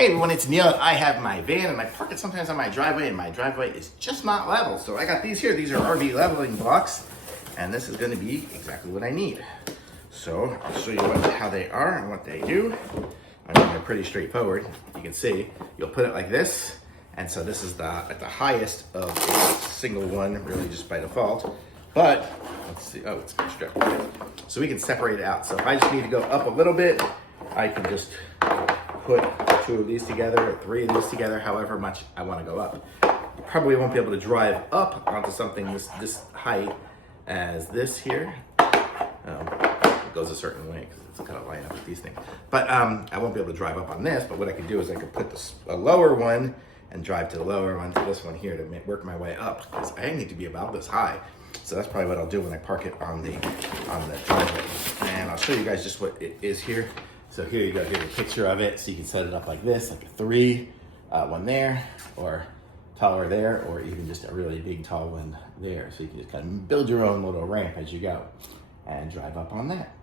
Hey everyone, it's Neil. I have my van and I park it sometimes on my driveway, and my driveway is just not level. So I got these here. These are RV leveling blocks, and this is going to be exactly what I need. So I'll show you how they are and what they do. I mean, they're pretty straightforward. You can see you'll put it like this, and so this is at the highest of a single one, really just by default. But let's see. Oh, it's constructed. So we can separate it out. So if I just need to go up a little bit, I can just put 2 of these together, or 3 of these together, however much I want to go up. You probably won't be able to drive up onto something this height as this here. It goes a certain way because it's kind of line up with these things. But I won't be able to drive up on this, but what I could do is I could put a lower one and drive to the lower one to this one here to work my way up, because I need to be about this high. So that's probably what I'll do when I park it on the driveway. And I'll show you guys just what it is here. So here you go, here's a picture of it. So you can set it up like this, like a 3, one there, or taller there, or even just a really big tall one there. So you can just kind of build your own little ramp as you go and drive up on that.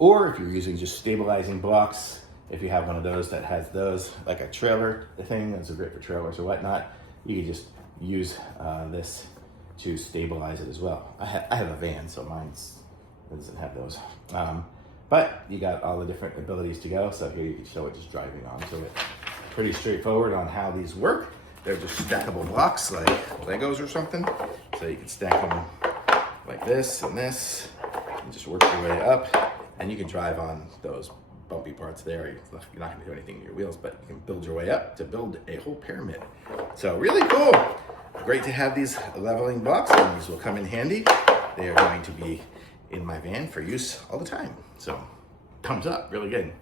Or if you're using just stabilizing blocks, if you have one of those that has those, like a trailer, the thing that's great for trailers or whatnot, you can just use this to stabilize it as well. I have a van, so mine doesn't have those. But you got all the different abilities to go. So here you can show it just driving onto it. Pretty straightforward on how these work. They're just stackable blocks like Legos or something. So you can stack them like this and this, and just work your way up. And you can drive on those bumpy parts there. You're not gonna do anything to your wheels, but you can build your way up to build a whole pyramid. So really cool. Great to have these leveling blocks, and these will come in handy. They are going to be in my van for use all the time. So thumbs up, really good.